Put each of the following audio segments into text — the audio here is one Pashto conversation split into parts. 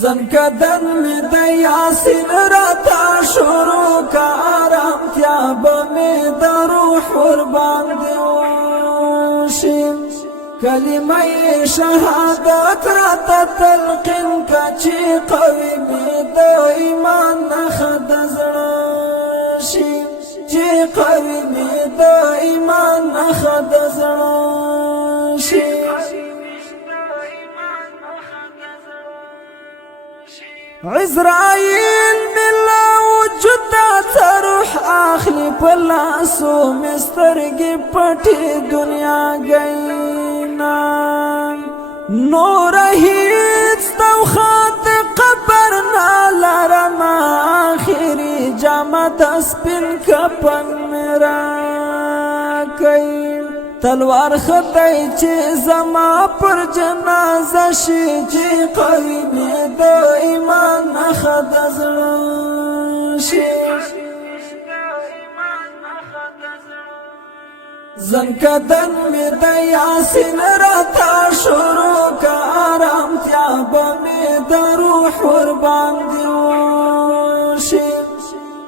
زنکدن می د یاسین راتا شروع کا آرامتیا به می د روح ور باندې وشي کلمه شهادت راته تلقین کا چې قوي می د ایمان نښه د زړه شي چې قوي می د ایمان نښه د زړه شي عزرائیل ملا وجود تا روح اخلی پلاسو مسترگی پٹی دنیا گئینا نور هیچ توخات قبر نالرم آخری جامت اسپن کپن میرا کئی تلوار خدای چې زما پر جنازه شي چې قوي می د ایمان نښه د زړه شي زنکدن می د یاسین راته شروع کا آرامتیا به می د روح ور باندې وشي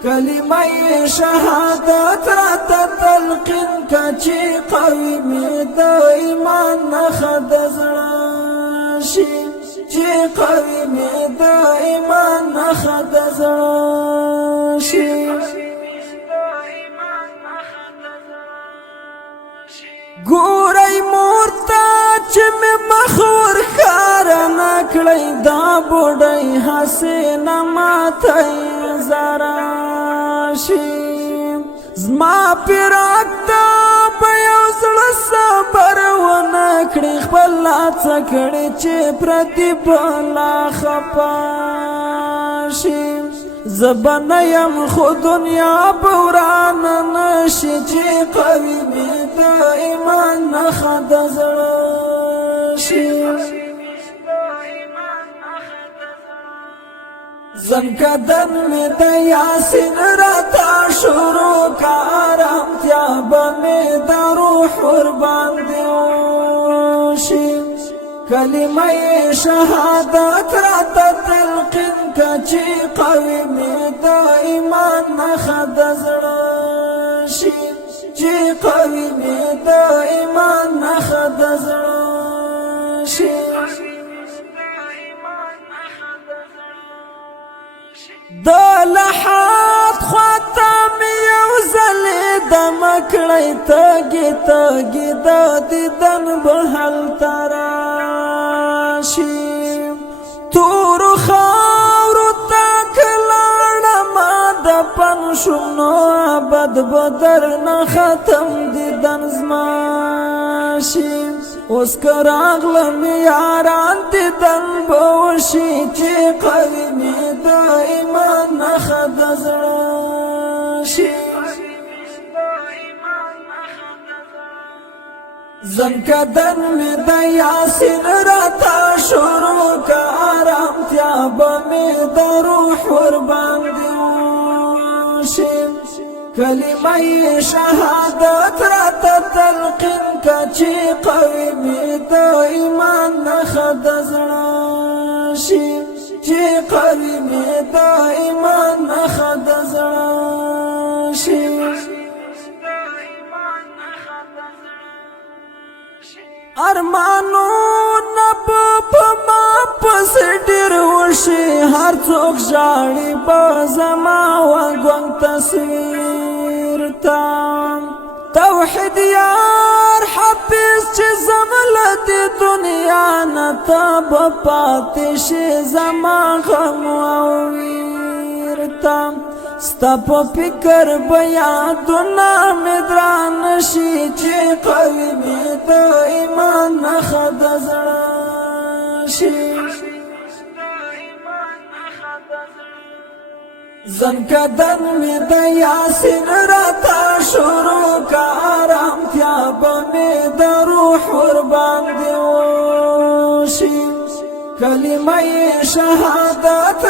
کلمه شهادت راته تلقین کا چې قوي می د ایمان نښه د زړه شي چې قوي می د ایمان نښه د زړه شي ګورئ مور ته چې مې مخ ورښکاره نه کړئ دا بوډۍ هسې نه ماته زاره شي زما فراق ته به یو زړه صبر ونه کړي خپل هڅه کړې چې پردي بلا خفه شي زه به نه یم خو دنیا به ورانه نشي چې قوي مې د ایمان نښه د زړه شي زنکدن می د یاسین راته شروع کا آرامتیا به می د روح ور باندې وشي کلمه شهادت راته تلقین کا چې قوي می د ایمان نښه د زړه شي چې قوي می د ایمان نښه د زړه شي د لحد خواته مې یو ځلې دمه کړی تږي تږي د دیدن به هلته راشي تورو خاورو ته که لاړمه دفن شوم نو ابد به درنه ختم دیدن زما شي اوس که راغلم یاران دیدن به وشي چې قوي مې د ایمان نښه د زړه شي زنکدن می د یاسین راته شروع کا آرامتیا به می د روح ور باندې وشي کلمه شهادت راته تلقین کا چې قوي می د ایمان نښه د زړه شي چې قوي می د ایمان نښه د زړه شي ارمانونه به په ما پسې ډېر وشي هر څوک ژاړي به زما وګونګ تصویر ته توحید یار حافظ چې زما له دې دنیا نه ته به پاتې شي زما غم او ویر ته ستا په فکر به یادونه مې درانه شي چې قوي مې د ایمان نښه د زړه شي زنکدن می د یاسین راته شروع کا آرامتیا به می د روح ور باندې وشي کلمه شهادت